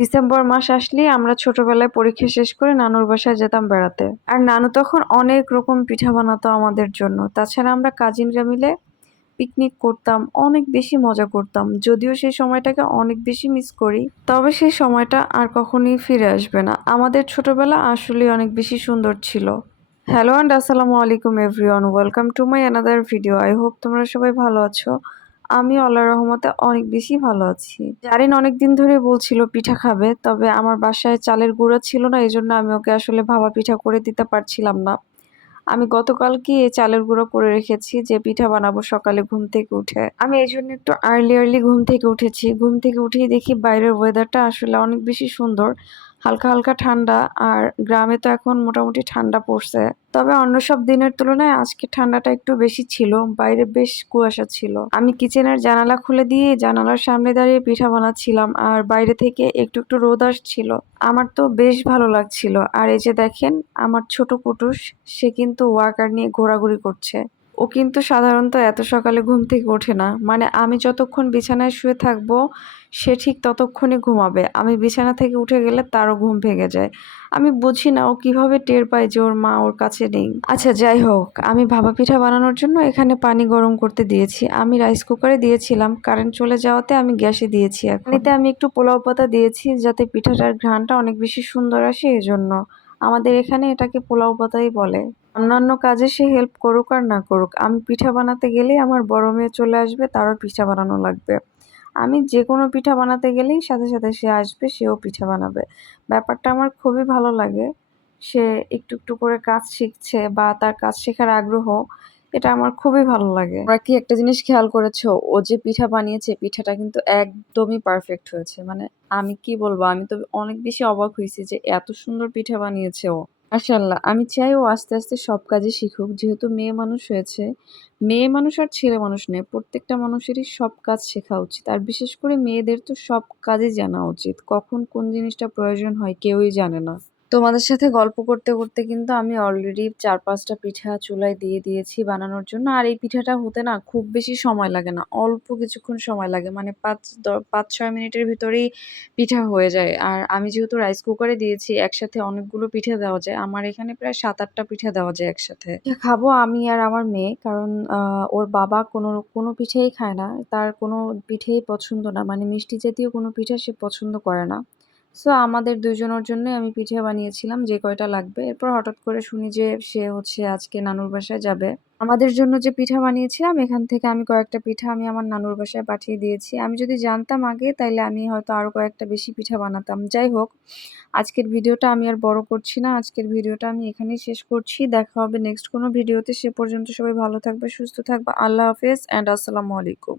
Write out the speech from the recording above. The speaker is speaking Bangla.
ডিসেম্বর মাস আসলেই আমরা ছোটবেলায় পরীক্ষা শেষ করে নানুর বাসায় যেতাম বেড়াতে। আর নানু তখন অনেক রকম পিঠা বানাতো আমাদের জন্য। তাছাড়া আমরা কাজিনরা মিলে পিকনিক করতাম, অনেক বেশি মজা করতাম। যদিও সেই সময়টাকে অনেক বেশি মিস করি, তবে সেই সময়টা আর কখনোই ফিরে আসবে না। আমাদের ছোটবেলা আসলেই অনেক বেশি সুন্দর ছিল। হ্যালো অ্যান্ড আসসালামু আলাইকুম everyone, welcome to my another video. I hope তোমরা সবাই ভালো আছো। আমি আল্লাহর রহমতে অনেক বেশি ভালো আছি। জারিন অনেকদিন ধরে বলছিল পিঠা খাবে, তবে আমার বাসায় চালের গুঁড়া ছিল না, এই জন্য আমি ওকে আসলে ভাপা পিঠা করে দিতে পারছিলাম না। আমি গতকালকে এই চালের গুঁড়ো করে রেখেছি যে পিঠা বানাবো সকালে ঘুম থেকে উঠে। আমি এই জন্য একটু আর্লি ঘুম থেকে উঠেছি। ঘুম থেকে উঠেই দেখি বাইরের ওয়েদারটা আসলে অনেক বেশি সুন্দর, হালকা হালকা ঠান্ডা। আর গ্রামে তো এখন মোটামুটি ঠান্ডা পড়ছে, তবে অন্য সব দিনের তুলনায় আজকে ঠান্ডাটা একটু বেশি ছিল। বাইরে বেশ কুয়াশা ছিল। আমি কিচেনের জানালা খুলে দিয়ে জানালার সামনে দাঁড়িয়ে পিঠা বানাচ্ছিলাম, আর বাইরে থেকে একটু একটু রোদ আসছিল। আমার তো বেশ ভালো লাগছিল। আর এই যে দেখেন, আমার ছোট কুটুস, সে কিন্তু ওয়াকার নিয়ে ঘোরাঘুরি করছে। ও কিন্তু সাধারণত এত সকালে ঘুম থেকে ওঠে না। মানে আমি যতক্ষণ বিছানায় শুয়ে থাকবো, সে ঠিক ততক্ষণই ঘুমাবে। আমি বিছানা থেকে উঠে গেলে তারও ঘুম ভেঙে যায়। আমি বুঝি না ও কিভাবে টের পায় যে ওর মা ওর কাছে নেই। আচ্ছা যাই হোক, আমি ভাপা পিঠা বানানোর জন্য এখানে পানি গরম করতে দিয়েছি। আমি রাইস কুকারে দিয়েছিলাম, কারেন্ট চলে যাওয়াতে আমি গ্যাসে দিয়েছি। এখন এতে আমি একটু পোলাও পাতা দিয়েছি যাতে পিঠাটার ঘ্রাণটা অনেক বেশি সুন্দর আসে, এজন্য। আমাদের এখানে এটাকে পোলাও পাতাই বলে। অন্যান্য কাজে সে হেল্প করুক আর না করুক, আমি পিঠা বানাতে গেলেই আমার বড় মেয়ে চলে আসবে, তারও পিঠা বানানো লাগবে। আমি যে কোনো পিঠা বানাতে গেলেই সাথে সাথে সে আসবে, সেও পিঠা বানাবে। ব্যাপারটা আমার খুবই ভালো লাগে। সে একটু একটু করে কাজ শিখছে বা তার কাজ শেখার আগ্রহ, এটা আমার খুবই ভালো লাগে। তোমরা কি একটা জিনিস খেয়াল করেছো, ও যে পিঠা বানিয়েছে পিঠাটা কিন্তু একদমই পারফেক্ট হয়েছে। মানে আমি কি বলবো, আমি তো অনেক বেশি অবাক হয়েছি যে এত সুন্দর পিঠা বানিয়েছে ও। মাশাআল্লাহ, আমি চাই ও আস্তে আস্তে সব কাজে শিখুক। যেহেতু মেয়ে মানুষ হয়েছে, মেয়ে মানুষ আর ছেলে মানুষ নেই, প্রত্যেকটা মানুষেরই সব কাজ শেখা উচিত। আর বিশেষ করে মেয়েদের তো সব কাজই জানা উচিত। কখন কোন জিনিসটা প্রয়োজন হয় কেউই জানে না। তোমাদের সাথে গল্প করতে করতে কিন্তু আমি অলরেডি 4-5টা পিঠা চুলায় দিয়ে দিয়েছি বানানোর জন্য। আর এই পিঠাটা হতে না খুব বেশি সময় লাগে না, অল্প কিছুক্ষণ সময় লাগে। মানে 5-6 মিনিটের ভিতরেই পিঠা হয়ে যায়। আর আমি যেহেতু রাইস কুকারে দিয়েছি, একসাথে অনেকগুলো পিঠা দেওয়া যায়। আমার এখানে প্রায় 7-8টা পিঠা দেওয়া যায় একসাথে। পিঠা খাবো আমি আর আমার মেয়ে, কারণ ওর বাবা কোনো কোনো পিঠাই খায় না। তার কোনো পিঠেই পছন্দ না, মানে মিষ্টি জাতীয় কোনো পিঠা সে পছন্দ করে না। সো আমাদের দুইজনের জন্যই আমি পিঠে বানিয়েছিলাম যে কয়টা লাগবে। এরপর হঠাৎ করে শুনি যে সে হচ্ছে আজকে নানুর বাসায় যাবে। আমাদের জন্য যে পিঠা বানিয়েছিলাম, এখান থেকে আমি কয়েকটা পিঠা আমি আমার নানুর বাসায় পাঠিয়ে দিয়েছি। আমি যদি জানতাম আগে, তাইলে আমি হয়তো আরো কয়েকটা বেশি পিঠা বানাতাম। যাই হোক, আজকের ভিডিওটা আমি আর বড় করছি না। আজকের ভিডিওটা আমি এখানেই শেষ করছি। দেখা হবে নেক্সট কোনো ভিডিওতে। সে পর্যন্ত সবাই ভালো থাকবে, সুস্থ থাকবে। আল্লাহ হাফেজ অ্যান্ড আসসালামু আলাইকুম।